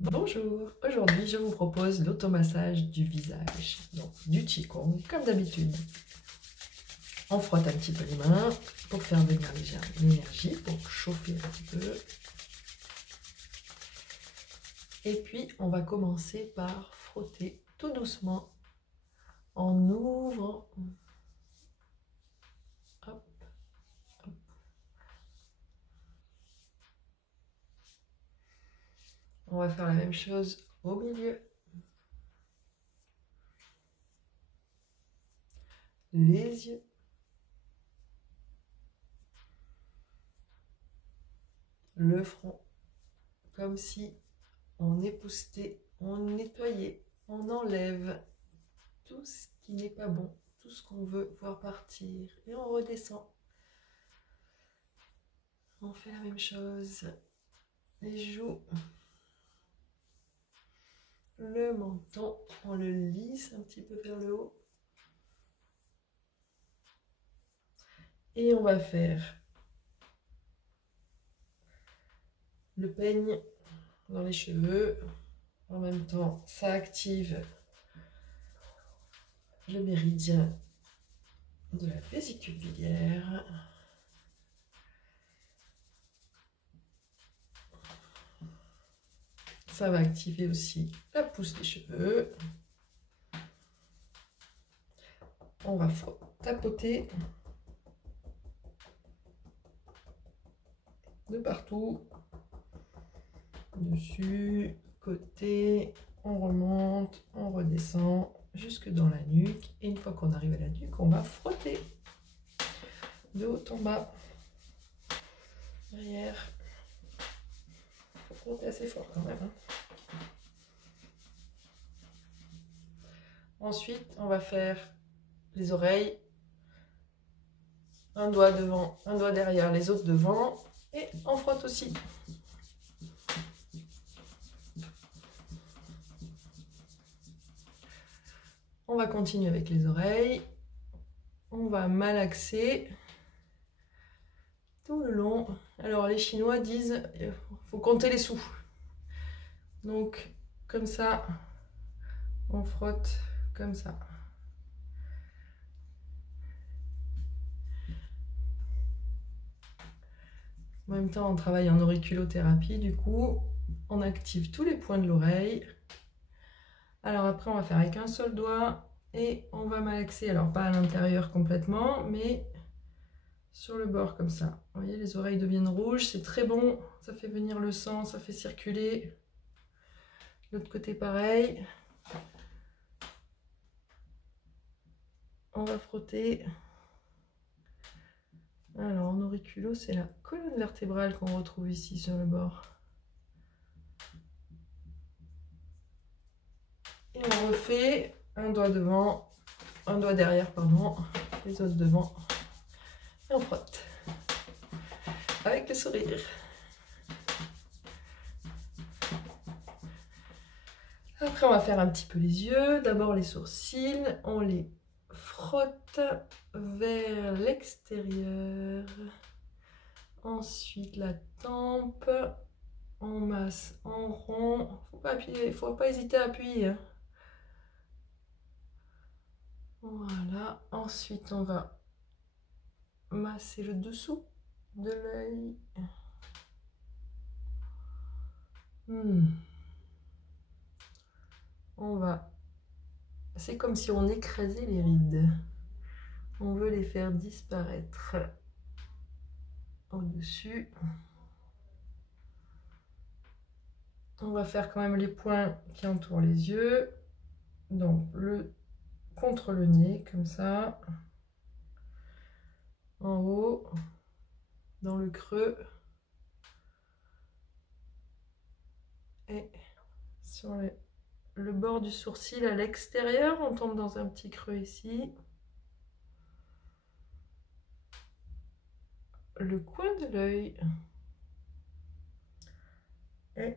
Bonjour, aujourd'hui je vous propose l'automassage du visage, donc du Qigong comme d'habitude. On frotte un petit peu les mains pour faire venir l'énergie, pour chauffer un petit peu. Et puis on va commencer par frotter tout doucement en ouvrant. Hop, hop. On va faire la même chose au milieu. Les yeux. Le front. Comme si on époussetait, on nettoyait, on enlève tout ce qui n'est pas bon, tout ce qu'on veut voir partir. Et on redescend. On fait la même chose. Les joues. Le menton, on le lisse un petit peu vers le haut. Et on va faire le peigne dans les cheveux. En même temps, ça active le méridien de la vésicule biliaire. Ça va activer aussi la pousse des cheveux. On va tapoter de partout. Dessus, côté, on remonte, on redescend jusque dans la nuque. Et une fois qu'on arrive à la nuque, on va frotter de haut en bas. Derrière. Il faut frotter assez fort quand même. Ensuite, on va faire les oreilles. Un doigt devant, un doigt derrière, les autres devant. Et on frotte aussi. On va continuer avec les oreilles. On va malaxer tout le long. Alors les Chinois disent il faut compter les sous. Donc comme ça, on frotte comme ça. En même temps, on travaille en auriculothérapie. Du coup, on active tous les points de l'oreille. Alors après, on va faire avec un seul doigt et on va malaxer. Alors pas à l'intérieur complètement, mais sur le bord comme ça. Vous voyez, les oreilles deviennent rouges, c'est très bon. Ça fait venir le sang, ça fait circuler. L'autre côté pareil. On va frotter. Alors en auriculo, c'est la colonne vertébrale qu'on retrouve ici sur le bord. Et on refait un doigt devant, un doigt derrière, pardon, les autres devant. Et on frotte. Avec le sourire. Après, on va faire un petit peu les yeux. D'abord les sourcils, on les frotte vers l'extérieur. Ensuite, la tempe, on masse en rond. Faut pas hésiter à appuyer. Voilà. Ensuite, on va masser le dessous de l'œil. On va... C'est comme si on écrasait les rides. On veut les faire disparaître au-dessus. On va faire quand même les points qui entourent les yeux. Donc contre le nez, comme ça. En haut, dans le creux. Et sur le bord du sourcil à l'extérieur, on tombe dans un petit creux ici. Le coin de l'œil. Et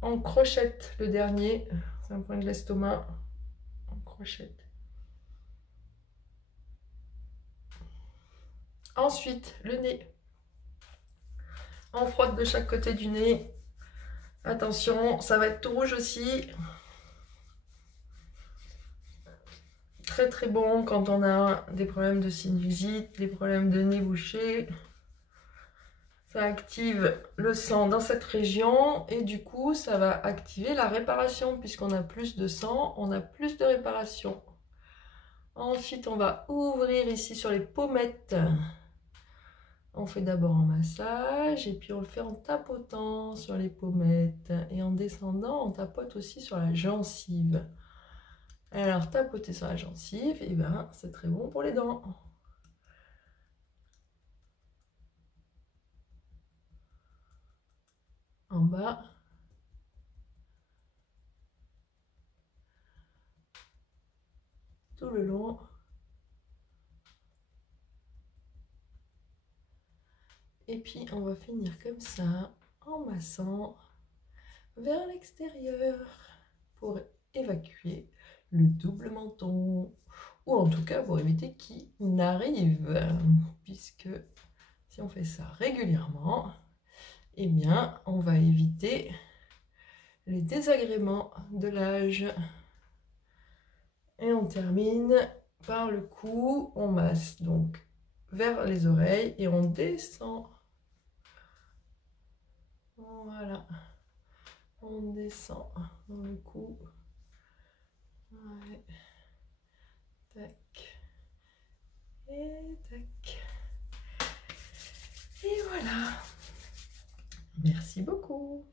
on crochette le dernier, c'est un point de l'estomac. On crochette. Ensuite, le nez. On frotte de chaque côté du nez Attention, ça va être tout rouge aussi. Très très bon quand on a des problèmes de sinusite, des problèmes de nez bouché. Ça active le sang dans cette région et du coup ça va activer la réparation puisqu'on a plus de sang, on a plus de réparation. Ensuite on va ouvrir ici sur les pommettes. On fait d'abord un massage et puis on le fait en tapotant sur les pommettes et en descendant on tapote aussi sur la gencive. Alors tapoter sur la gencive, et ben c'est très bon pour les dents. En bas. Tout le long. Et puis on va finir comme ça en massant vers l'extérieur pour évacuer le double menton, ou en tout cas pour éviter qu'il n'arrive, puisque si on fait ça régulièrement, eh bien on va éviter les désagréments de l'âge. Et on termine par le cou, on masse donc vers les oreilles et on descend. Voilà, on descend dans le cou. Ouais. Tac. Et tac. Et voilà. Merci beaucoup.